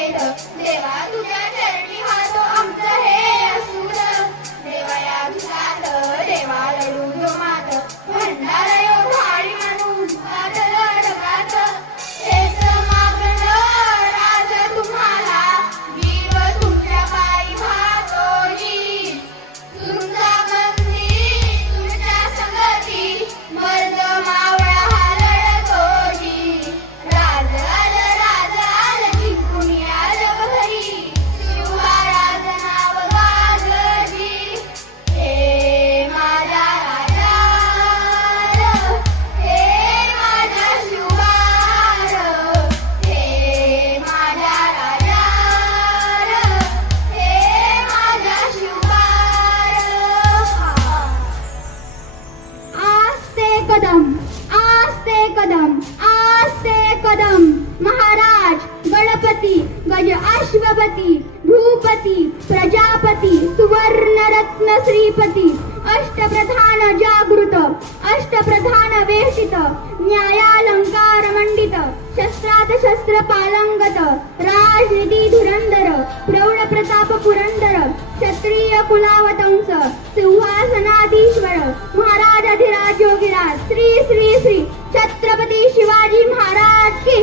वेद देवा तुझ्या चरणी हातो आमचं हे असूर देवा या घुसात देवा लडू जो मात भंडारा यो भारी म्हणून गाजलं ढगात हेच मागणं राज तुम्हाला वीर तुमच्या पायी भातोजी तुमचा बंदी तुमच्या संगती मर्द मावळा हा लढतोजी राज आलं जिंकून या जगभरी शिवा राज नाव गाजली हे माझ्या राजा हे माझ्या शिवार हे माझ्या राजा हे माझ्या शिवार आस्ते कदम महाराज गणपती गज अश्वपती भूपती प्रजापती सुवर्ण रत्न श्रीपती अष्टप्रधान जागृत अष्टप्रधान वेष्टित न्यायालंकार मंडित शस्त्रात शस्त्र पालंगत राजनिधी धुरंधर प्रौढ प्रताप पुरंदर क्षत्रिय कुलावतंस सिंहासनाधीश्वर महाराजाधिराज योगीराज श्री श्री श्री छत्रपती शिवाजी महाराज की